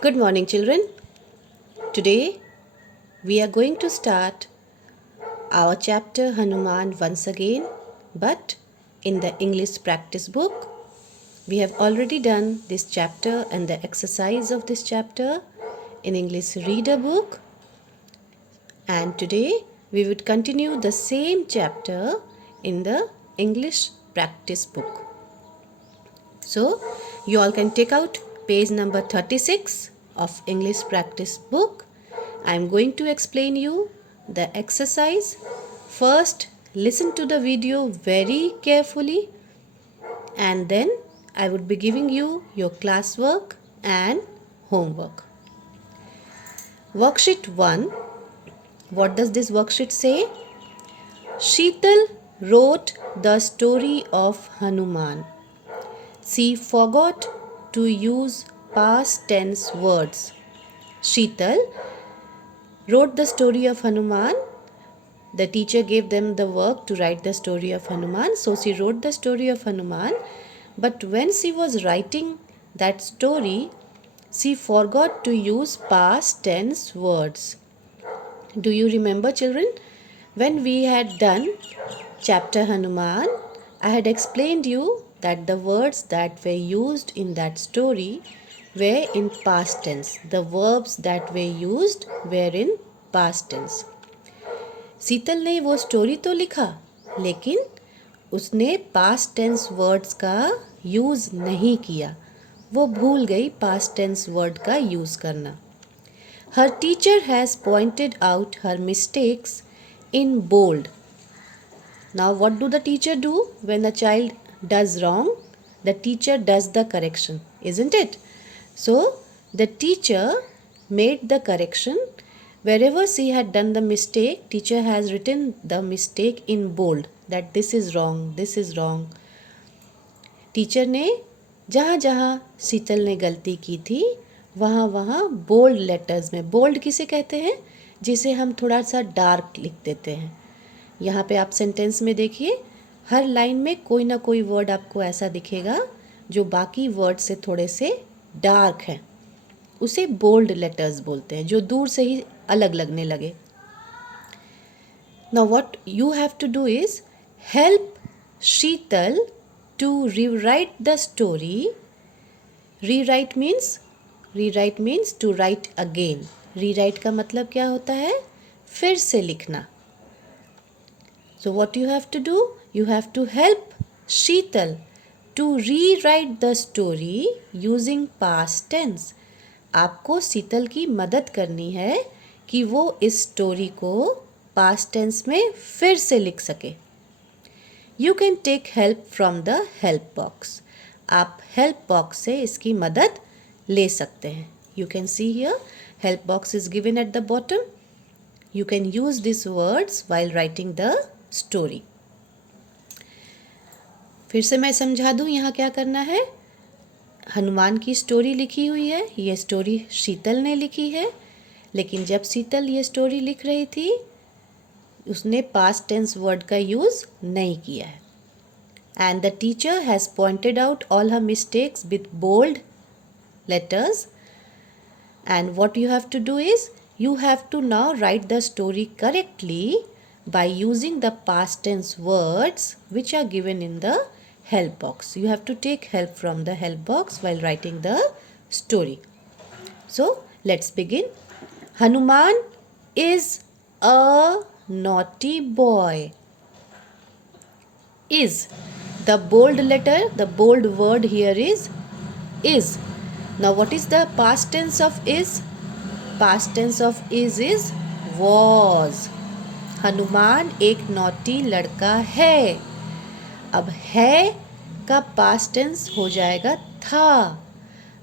Good morning, children. Today we are going to start our chapter Hanuman once again, but in the English practice book. We have already done this chapter and the exercise of this chapter in English reader book, and today we would continue the same chapter in the English practice book. So, you all can take out page number 36 of English practice book. I am going to explain you the exercise. First, listen to the video very carefully, and then I would be giving you your classwork and homework. Worksheet 1. What does this worksheet say? Sheetal wrote the story of Hanuman. She forgot to use past tense words. Sheetal wrote the story of Hanuman. The teacher gave them the work to write the story of Hanuman. So she wrote the story of Hanuman. But when she was writing that story, she forgot to use past tense words. Do you remember, children? When we had done chapter Hanuman, I had explained you that the words that were used in that story were in past tense. The verbs that were used were in past tense. शीतल ने वो story तो लिखा, लेकिन उसने past tense words का use नहीं किया. वो भूल गई पास्ट टेंस वर्ड का यूज़ करना. Her teacher has pointed out her mistakes in bold. Now what do the teacher do when the child does wrong? The teacher does the correction, isn't it? So the teacher made the correction. Wherever she had done the mistake, teacher has written the mistake in bold, that this is wrong, this is wrong. Teacher ने जहाँ जहाँ शीतल ने गलती की थी वहाँ वहाँ bold letters में, बोल्ड किसे कहते हैं? जिसे हम थोड़ा सा डार्क लिख देते हैं. यहाँ पे आप सेंटेंस में देखिए, हर लाइन में कोई ना कोई वर्ड आपको ऐसा दिखेगा जो बाकी वर्ड से थोड़े से डार्क हैं. उसे बोल्ड लेटर्स बोलते हैं, जो दूर से ही अलग लगने लगे. Now what you have to do is help Sheetal to rewrite the story. Rewrite means to write again. Rewrite का मतलब क्या होता है? फिर से लिखना. So what you have to do? You have to help Sheetal to rewrite the story using past tense. आपको शीतल की मदद करनी है कि वो इस स्टोरी को पास्ट टेंस में फिर से लिख सके. You can take help from the help box. आप हेल्प बॉक्स से इसकी मदद ले सकते हैं. You can see here, help box is given at the bottom. You can use this words while writing the story. फिर से मैं समझा दूँ यहाँ क्या करना है. हनुमान की स्टोरी लिखी हुई है. ये स्टोरी शीतल ने लिखी है, लेकिन जब शीतल ये स्टोरी लिख रही थी उसने पास्ट टेंस वर्ड का यूज़ नहीं किया है. And the teacher has pointed out all her mistakes with bold letters. And what you have to do is you have to now write the story correctly by using the past tense words which are given in the help box. You have to take help from the help box while writing the story. So let's begin. Hanuman is a naughty boy. Is the bold letter, the bold word here is. Now what is the past tense of is? Past tense of is was. Hanuman एक naughty लड़का है. अब है का past tense हो जाएगा था.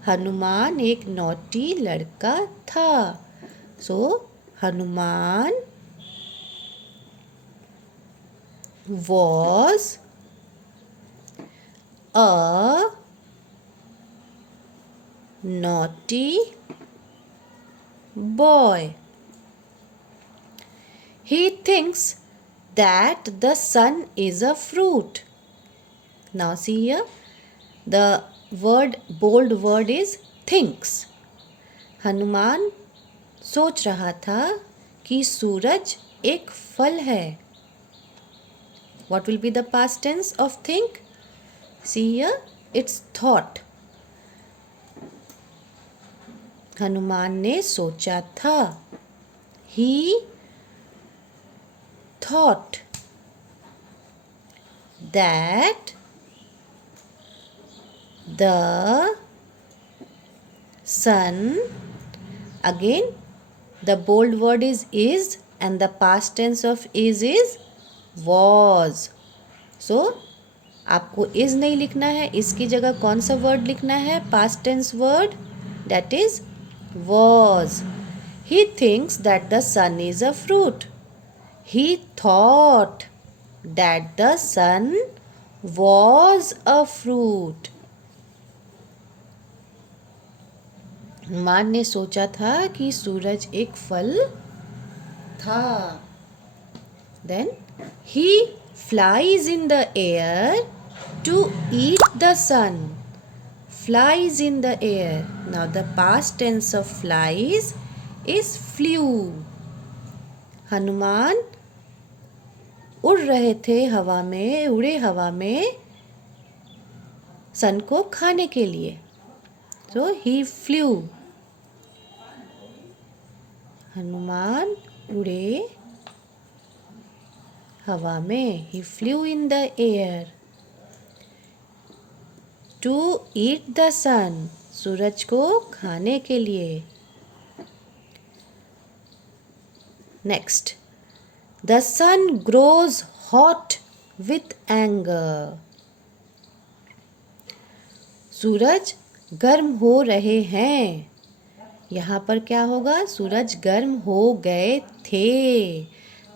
हनुमान एक नॉटी लड़का था. सो Hanuman was a naughty boy. He thinks that the sun is a fruit. Now see here, the word, bold word is thinks. Hanuman सोच रहा था कि सूरज एक फल है. What will be the past tense of think? See here, it's thought. Hanuman ने सोचा था. He thought that the sun, again the bold word is and the past tense of is was. So आपको is नहीं लिखना है, इसकी जगह कौन सा वर्ड लिखना है? Past tense word, that is was. He thinks that the sun is a fruit. He thought that the sun was a fruit. Hanuman ने सोचा था कि सूरज एक फल था. Then he flies in the air to eat the sun. Flies in the air. Now the past tense of flies is flew. Hanuman उड़ रहे थे हवा में, उड़े हवा में सन को खाने के लिए. So he flew. हनुमान उड़े हवा में. He flew in the air to eat the sun. सूरज को खाने के लिए. Next, the sun grows hot with anger. सूरज गर्म हो रहे हैं. यहाँ पर क्या होगा? सूरज गर्म हो गए थे.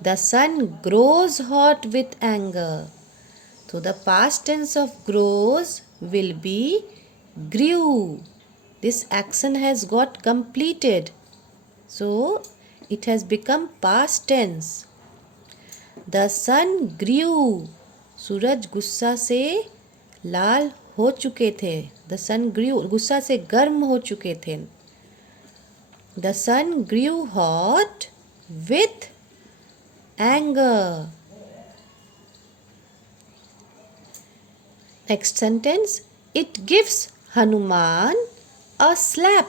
The sun grows hot with anger. So the past tense of grows will be grew. This action has got completed. So it has become past tense. The sun grew. सूरज गुस्सा से लाल हो चुके थे. The sun grew. गुस्सा से गर्म हो चुके थे. The sun grew hot with anger. Next sentence. It gives Hanuman a slap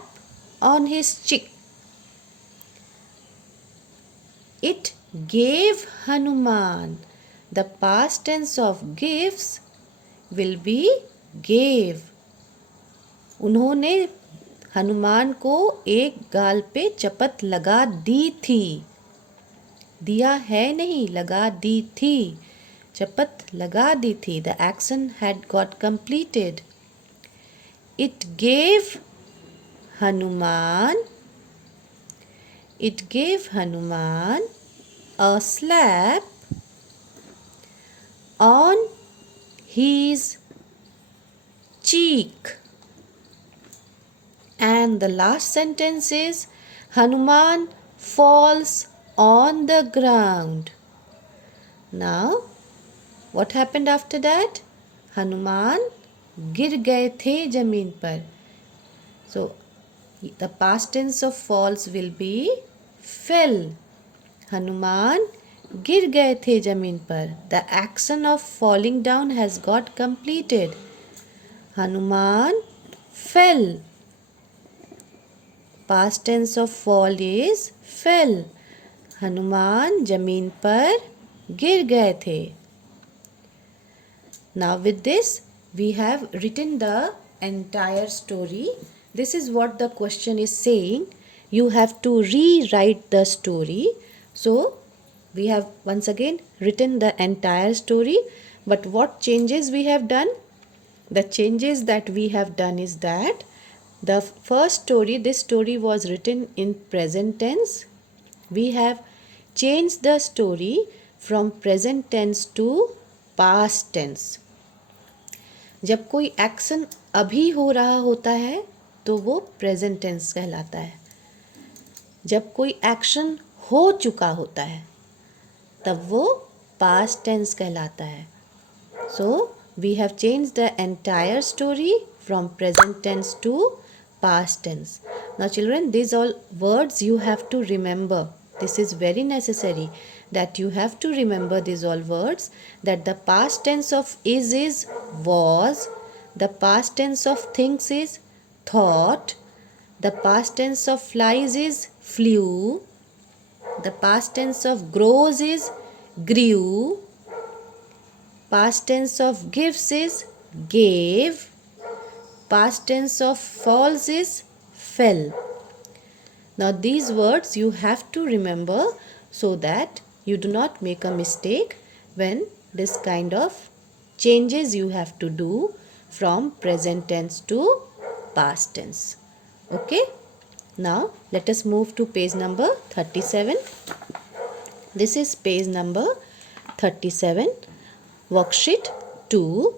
on his cheek. It gave Hanuman. The past tense of gives will be gave. उन्होंने हनुमान को एक गाल पे चपत लगा दी थी. दिया है नहीं, लगा दी थी. चपत लगा दी थी. The action had got completed. It gave Hanuman. It gave Hanuman a slap on his cheek. And the last sentence is Hanuman falls on the ground. Now, what happened after that? Hanuman गिर गए थे जमीन पर. So, the past tense of falls will be fell. Hanuman गिर गए थे जमीन पर. The action of falling down has got completed. Hanuman fell. Past tense of fall is fell. Hanuman जमीन पर गिर गए थे. Now with this we have written the entire story. This is what the question is saying. You have to rewrite the story. So we have once again written the entire story. But what changes we have done? The changes that we have done is that the first story, this story was written in present tense. We have changed the story from present tense to past tense. जब कोई action अभी हो रहा होता है तो वो present tense कहलाता है. जब कोई एक्शन हो चुका होता है तब वो पास्ट टेंस कहलाता है. So we have changed the entire story from present tense to past tense. Now children, these all words you have to remember. This is very necessary that you have to remember these all words, that the past tense of is was, the past tense of things is thought, the past tense of flies is flew, the past tense of grows is grew, past tense of gives is gave, past tense of falls is fell. Now these words you have to remember so that you do not make a mistake when this kind of changes you have to do from present tense to past tense. Okay, now let us move to page number 37. This is page number 37, worksheet 2.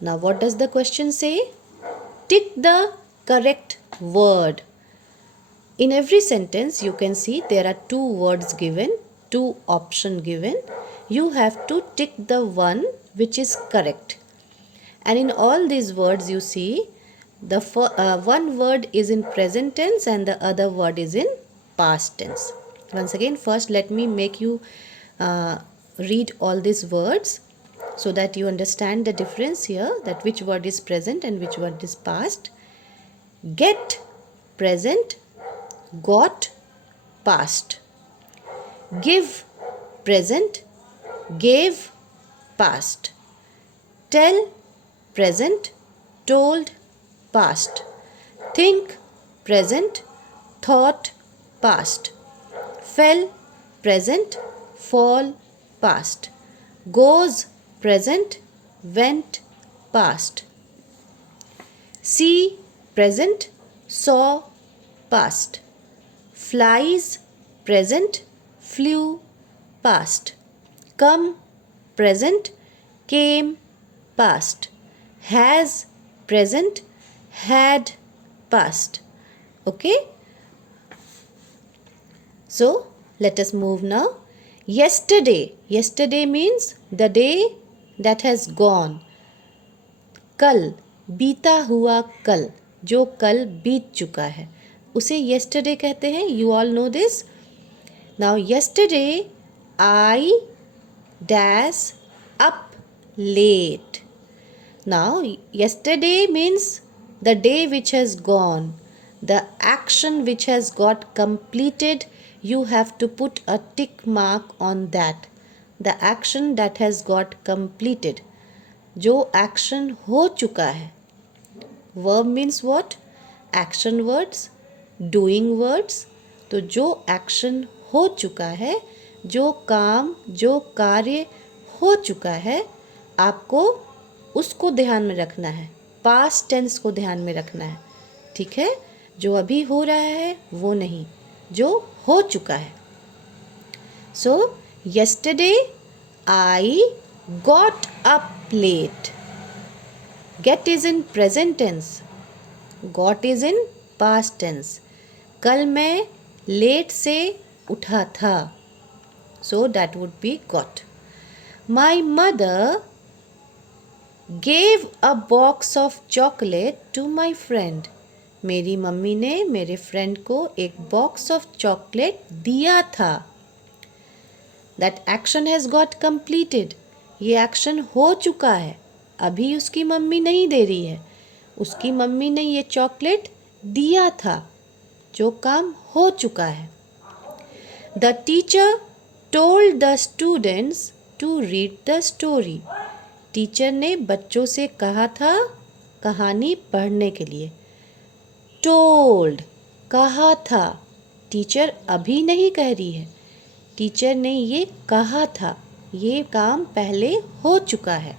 Now what does the question say? Tick the correct word. In every sentence you can see there are two words given, two options given. You have to tick the one which is correct. And in all these words you see the one word is in present tense and the other word is in past tense. Once again, first let me make you read all these words so that you understand the difference here, that which word is present and which word is past. Get, present. Got, past. Give, present. Gave, past. Tell, present. Told, past. Think, present. Thought, past. Fell, present. Fall, past. Goes, present. Went, past. See, present. Saw, past. Flies, present. Flew, past. Come, present. Came, past. Has, present. Had, past. Okay, so let us move now. Yesterday, yesterday means the day that has gone. कल, बीता हुआ कल, जो कल बीत चुका है उसे yesterday कहते हैं. You all know this. Now yesterday I dash up late. Now yesterday means the day which has gone, the action which has got completed. You have to put a tick mark on that. The action that has got completed, जो action हो चुका है. Verb means what? Action words, doing words. तो जो action हो चुका है, जो काम, जो कार्य हो चुका है, आपको उसको ध्यान में रखना है. पास्ट टेंस को ध्यान में रखना है. ठीक है, जो अभी हो रहा है वो नहीं, जो हो चुका है. सो yesterday I got up late. Get is in present tense. Got is in past tense. कल मैं लेट से उठा था. So that would be got. My mother gave a box of chocolate to my friend. मेरी mummy ने मेरे friend को एक बॉक्स ऑफ चॉकलेट दिया था. That action has got completed. ये एक्शन हो चुका है, अभी उसकी मम्मी नहीं दे रही है. उसकी मम्मी ने ये चॉकलेट दिया था, जो काम हो चुका है. The teacher told the students to read the story. Teacher ने बच्चों से कहा था कहानी पढ़ने के लिए. Told, कहा था. टीचर अभी नहीं कह रही है, टीचर ने ये कहा था. ये काम पहले हो चुका है.